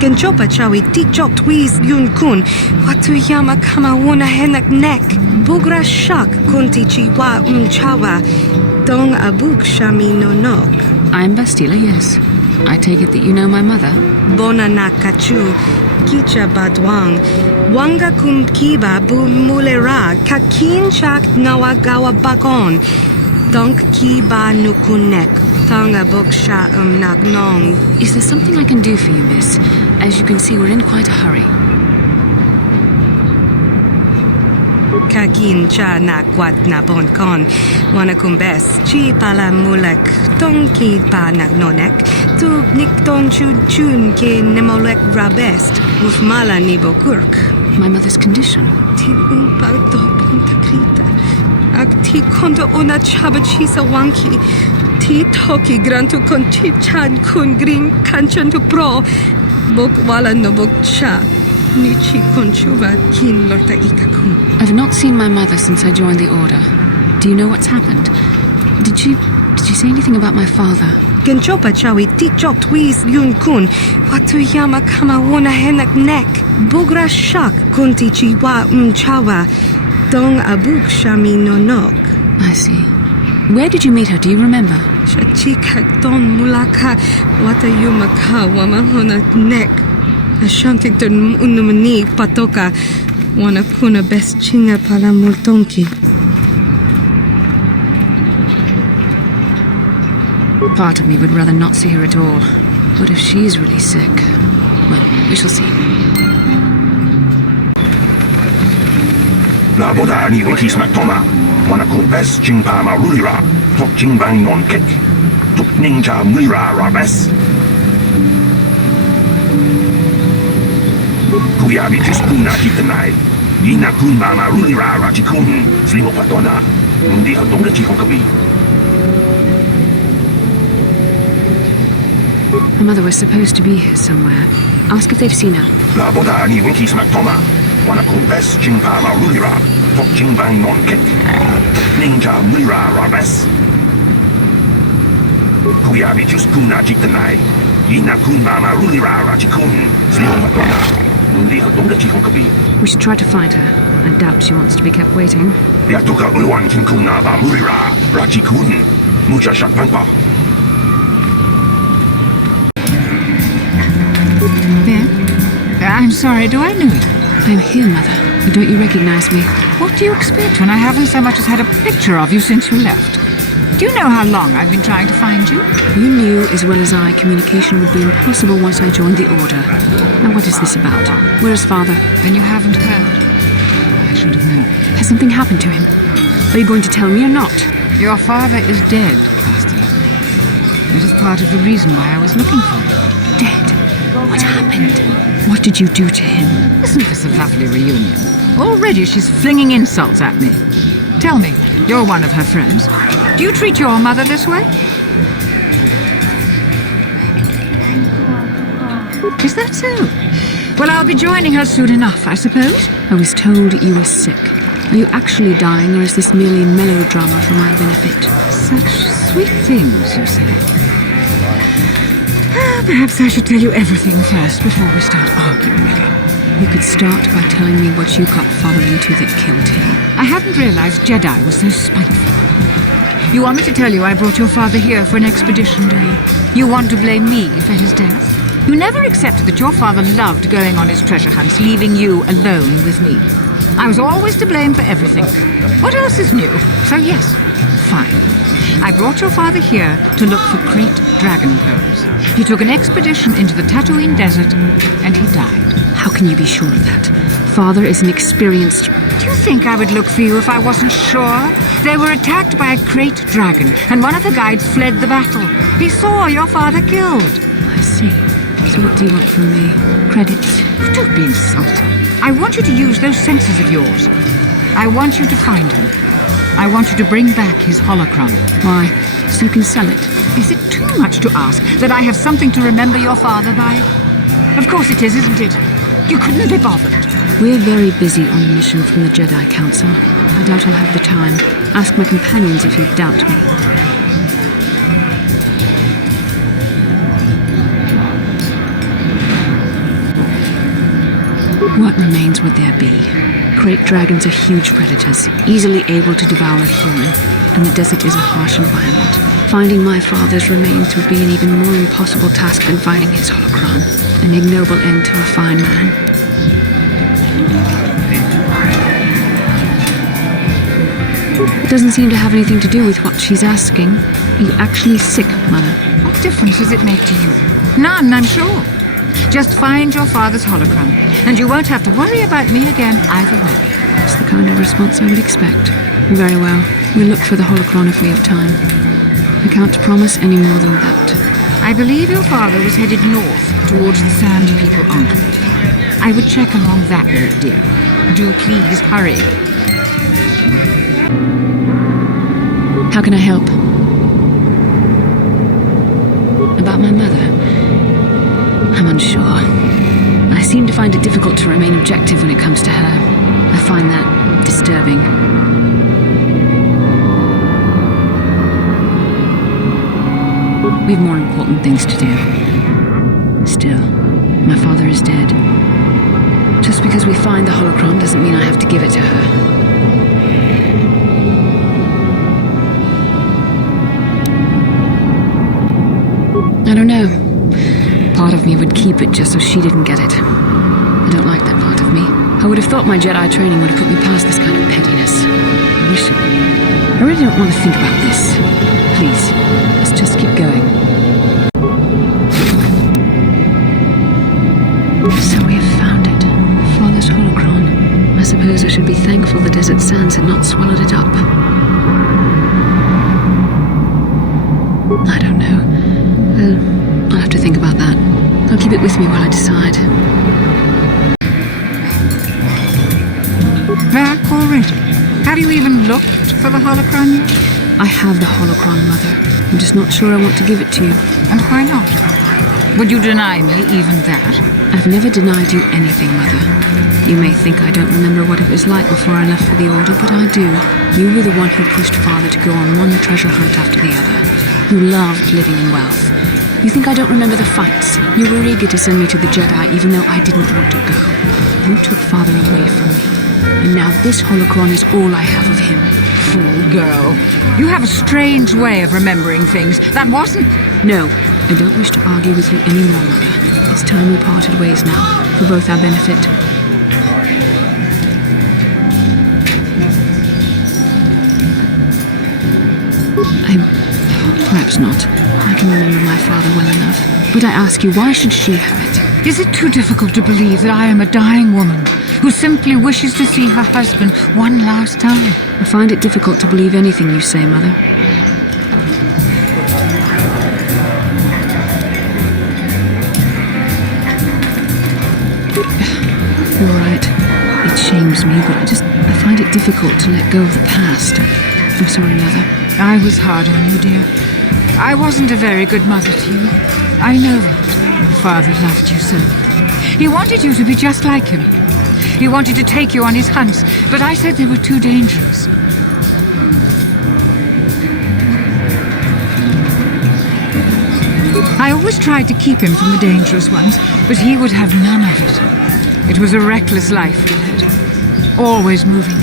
Genchopa chawi tikchok twis yun kun. Watuyama kama wuna henak nek. Bugra shak kunti chiwa chawa. Dong abuk shami no nok. I'm Bastila, yes. I take it that you know my mother? Bona na kachu. Kicha badwang. Wanga kum kiba bu mulera. Kakin chak ngawa gawa bakon. Donk kiba nukunek. Tonga buksha nagnong. Is there something I can do for you, miss? As you can see, we're in quite a hurry. Kakin cha na kwat na bonkon. Wanakumbes. Chi pala mulek. Tonki pa nagnonek. Tu nikton chun ke nemolek rabest. Ufmala nibokurk. My mother's condition? Ti umpa do punta krita. Ak ti kondo ona chaba chisa wanki. Ti toki grantu kon chi chan kun green kanchan tu pro. Bok wala no bok cha. Nichi kon chuba kin lorta ikakun. I've not seen my mother since I joined the order. Do you know what's happened? Did she say anything about my father? Genchopa chawi tikchok twis yun kun. Watuyama kama wuna henak nek. Bugra shak kunti chiwa chawa. Dong abuk shami no nok. I see. Where did you meet her? Do you remember? Shachika don mulaka watayuma ka wamahona nek. Ashantington unumani patoka. Wana kuna best chinga pala multonki. Part of me would rather not see her at all. But if she's really sick, well, we shall see. La boda ni wiki smaktoma. Wana kun best chingpa ma rulira. Tok chingbang non kek. Tuk ninja mira rabes. Kuyabi tispuna kitanai. Yina kunba ma rulira rachikun. Slimo patona. Ndi hatonga chikokabi. My mother was supposed to be here somewhere. Ask if they've seen her. La boda ni wiki smaktoma. Wana kun best chingpa ma rulira. Tok chingbang non kek. Ninja mira rabes. Kuyabi tispuna kitanai. Yina kunba ma rulira rachikun. Slimo patona. Ndi hatonga chikokabi. We should try to find her. I doubt she wants to be kept waiting. Yatuka ulwan kinkuna ba murira rachikun. Mucha shakpanpa. I'm sorry, do I know you? I'm here, Mother. Don't you recognize me? What do you expect when I haven't so much as had a picture of you since you left? Do you know how long I've been trying to find you? You knew as well as I communication would be impossible once I joined the Order. Now what is this about? Where is Father? Then you haven't heard. I should have known. Has something happened to him? Are you going to tell me or not? Your father is dead, Bastila. It is part of the reason why I was looking for you. Dead? What happened? What did you do to him? Isn't this a lovely reunion? Already she's flinging insults at me. Tell me, you're one of her friends. Do you treat your mother this way? Is that so? Well, I'll be joining her soon enough, I suppose. I was told you were sick. Are you actually dying, or is this merely melodrama for my benefit? Such sweet things, you say. Perhaps I should tell you everything first before we start arguing again. You could start by telling me what you got Father into that killed him. I hadn't realized Jedi was so spiteful. You want me to tell you I brought your father here for an expedition, do you? You want to blame me for his death? You never accepted that your father loved going on his treasure hunts, leaving you alone with me. I was always to blame for everything. What else is new? So yes, fine. I brought your father here to look for great dragon pearls. He took an expedition into the Tatooine desert, and he died. How can you be sure of that? Father is an experienced... Do you think I would look for you if I wasn't sure? They were attacked by a great dragon, and one of the guides fled the battle. He saw your father killed. I see. So what do you want from me? Credits? Don't be insulting. I want you to use those senses of yours. I want you to find him. I want you to bring back his holocron. Why? So you can sell it? Is it too much to ask that I have something to remember your father by? Of course it is, isn't it? You couldn't be bothered. We're very busy on a mission from the Jedi Council. I doubt I'll have the time. Ask my companions if you doubt me. remains would there be? Great dragons are huge predators, easily able to devour a human, and the desert is a harsh environment. Finding my father's remains would be an even more impossible task than finding his holocron. An ignoble end to a fine man. It doesn't seem to have anything to do with what she's asking. Are you actually sick, Mother? What difference does it make to you? None, I'm sure. Just find your father's holocron, and you won't have to worry about me again either way. That's the kind of response I would expect. Very well. We'll look for the holocron if we have time. I can't promise any more than that. I believe your father was headed north towards the Sand People Enclave. I would check along that route, dear. Do please hurry. How can I help? About my mother? I'm unsure. I seem to find it difficult to remain objective when it comes to her. I find that disturbing. We have more important things to do. Still, my father is dead. Just because we find the holocron doesn't mean I have to give it to her. I don't know. Part of me would keep it just so she didn't get it. I don't like that part of me. I would have thought my Jedi training would have put me past this kind of pettiness. I really don't want to think about this. Please, let's just keep going. So we have found it. Father's holocron. I suppose I should be thankful the desert sands had not swallowed it up. I don't know. I'll have to think about that. I'll keep it with me while I decide. Back already? Have you even looked for the holocron yet? I have the holocron, Mother. I'm just not sure I want to give it to you. And why not? Would you deny me even that? I've never denied you anything, Mother. You may think I don't remember what it was like before I left for the Order, but I do. You were the one who pushed Father to go on one treasure hunt after the other. You loved living in wealth. You think I don't remember the fights? You were eager to send me to the Jedi even though I didn't want to go. You took Father away from me. And now this holocron is all I have of him. Fool girl. You have a strange way of remembering things. That wasn't... No, I don't wish to argue with you anymore, Mother. It's time we parted ways now, for both our benefit. Perhaps not. I can remember my father well enough. But I ask you, why should she have it? Is it too difficult to believe that I am a dying woman who simply wishes to see her husband one last time? I find it difficult to believe anything you say, Mother. You're right. It shames me, but I find it difficult to let go of the past. I'm sorry, Mother. I was hard on you, dear. I wasn't a very good mother to you. I know that. Your father loved you so. He wanted you to be just like him. He wanted to take you on his hunts, but I said they were too dangerous. I always tried to keep him from the dangerous ones, but he would have none of it. It was a reckless life we led. Always moving.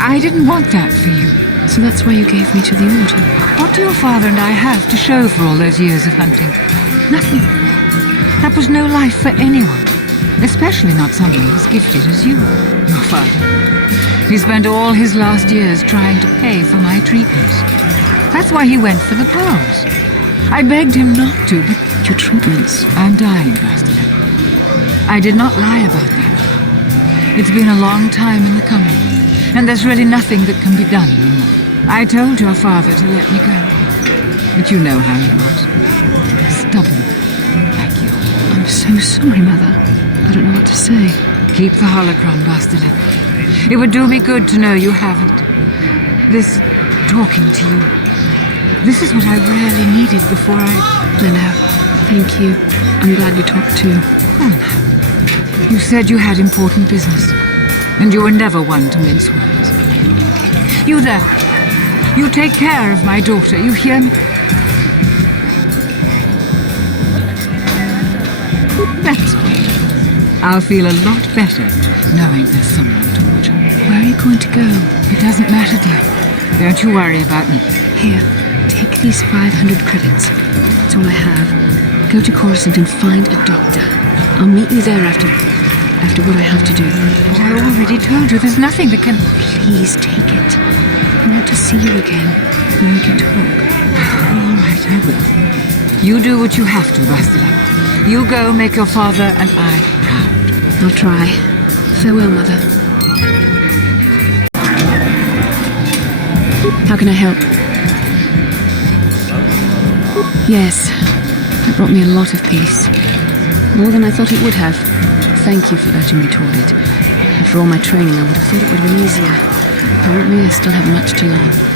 I didn't want that for you. So that's why you gave me to the Order. What do your father and I have to show for all those years of hunting? Nothing. That was no life for anyone, especially not someone as gifted as you, your father. He spent all his last years trying to pay for my treatments. That's why he went for the pearls. I begged him not to, but... Your treatments? I'm dying, Bastila. I did not lie about that. It's been a long time in the coming, and there's really nothing that can be done anymore. I told your father to let me go, but you know how he was. Stubborn, like you. I'm so sorry, Mother. I don't know what to say. Keep the holocron, Bastila. It would do me good to know you haven't. This talking to you, this is what I really needed before I know. Thank you. I'm glad we talked too. You said you had important business, and you were never one to mince words. You there. You take care of my daughter, you hear me? That's all. I'll feel a lot better knowing there's someone to watch over. Where are you going to go? It doesn't matter, dear. Don't you worry about me. Here, take these 500 credits. That's all I have. Go to Coruscant and find a doctor. I'll meet you there after what I have to do. But I already told you there's nothing that can... Please take it. I want to see you again, and we can talk. All right, I will. You do what you have to, Bastila. You go make your father and I proud. I'll try. Farewell, Mother. How can I help? Yes, it brought me a lot of peace. More than I thought it would have. Thank you for urging me toward it. After all my training, I would have thought it would have been easier. Apparently, I still have much to learn.